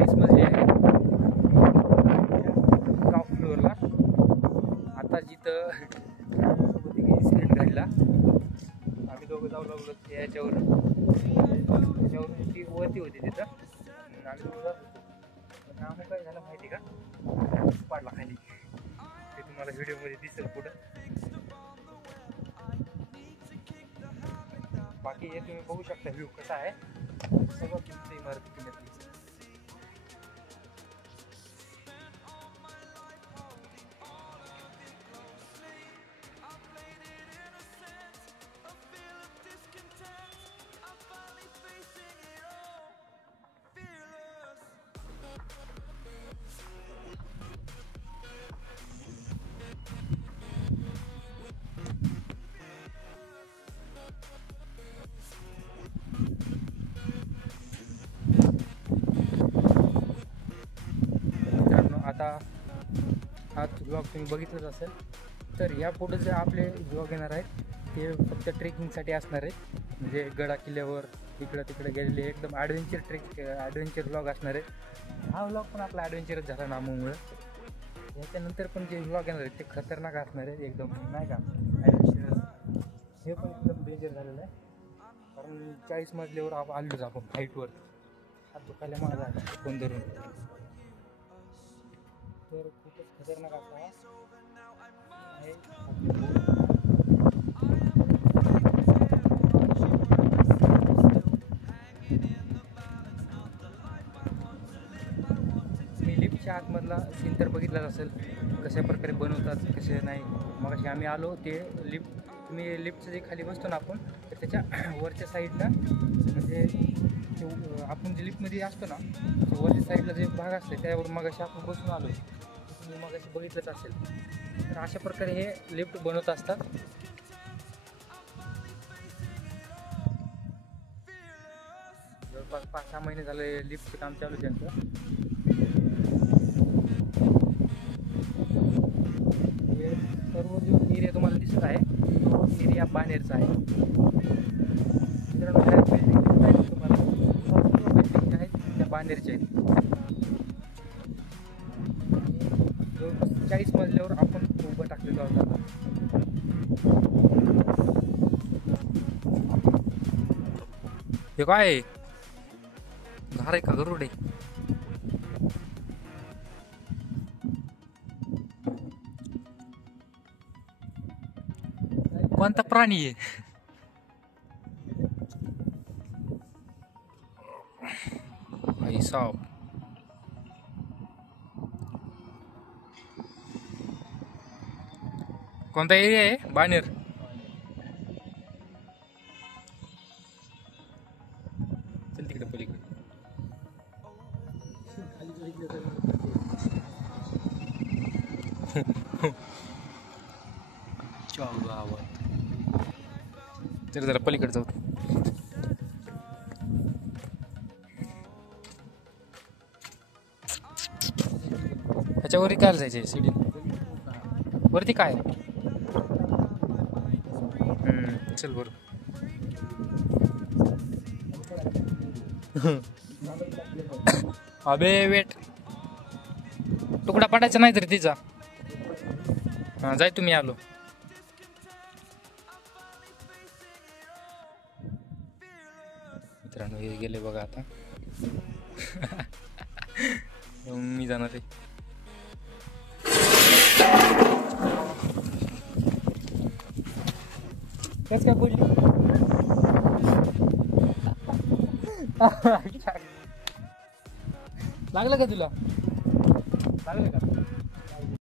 40 मजली आहे. टॉप फ्लोअरला आता जिथं इन्सिडेंट घडला, आम्ही दोघं जाऊ लागलो याच्यावरून ती वरती होती तिथं. आम्ही दोघं जात होतो, पण आम्ही काय झालं माहिती का, पाडला खाली. ते तुम्हाला व्हिडिओमध्ये दिसेल पुढं. बाकी हे तुम्ही बघू शकता व्ह्यू कसा आहे. सगळं किती इमारती किल्ल्यातली. आता हा ब्लॉग तुम्ही बघितलंच असेल, तर या पुढे जे आपले ब्लॉग येणार आहेत ते फक्त ट्रेकिंगसाठी असणार आहेत. म्हणजे गडा किल्ल्यावर इकडं तिकडे गेलेले एकदम ॲडव्हेंचर ब्लॉग असणार आहे. हा ब्लॉग पण आपला ॲडव्हेंचरच झाला नामामुळं. याच्यानंतर पण जे ब्लॉग येणार आहेत ते खतरनाक असणार आहेत एकदम, नाही का, ॲडव्हेंचरस. हे पण एकदम डेंजर झालेलं आहे, कारण 40 मजल्यावर आलोच आपण हाईटवर. हात दुखायला माझा फोन धरून. तर खूपच खतरनाक असा आहे. मी लिफ्टच्या आतमधला सीन तर बघितलाच असेल, कशा प्रकारे बनवतात कसे नाही. मग अशी आम्ही आलो ते लिफ्ट, तुम्ही लिफ्टचं जे खाली बसतो ना आपण, तर त्याच्या वरच्या साईडला म्हणजे आपण जे लिफ्टमध्ये असतो ना, वरच्या साईडला जे भाग असते त्यावर मग अशी आपण बसून आलो. तुम्ही मग अशी बघितलंच असेल. तर अशा प्रकारे हे लिफ्ट बनवत असतात. जवळपास 5-6 महिने झाले लिफ्टचं काम चालू आहे त्यांचं. हे सर्व जो एरिया तुम्हाला दिसत आहे तो एरिया बानेरचा आहे. मित्रांनो, ह्या बिल्डिंग आहेत तुम्हाला, सर्व बिल्डिंग आहेत त्या बानेरच्या आहेत. जवळपास 40 मजल्यावर आपण उभं टाकलेलो आहोत आता. हे काय आहे, घार आहे का गरुड आहे? कोणता प्राणी आहे? भाई साहब, कोणता एरिया आहे? बानेर. चल तिकडे पलीकडे. चल जरा पलीकडे जाऊ. ह्याच्यावरती काय जायचे सीडी वरती काय? चल बरं. अबे वेट, तुकडा पडायचा नाही तरी तिचा. हां जाय, तुम्ही आलो. मित्रांनो हे गेले बघा आता. मी जाणार आहे. तेच काय बोलली. लागलं का तुला? लागलं का?